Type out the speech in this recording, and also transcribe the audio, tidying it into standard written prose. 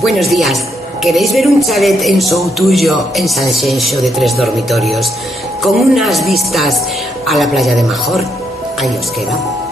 Buenos días. ¿Queréis ver un chalet en Soutullo, en Sanxenxo, de 3 dormitorios, con unas vistas a la playa de Major? Ahí os queda.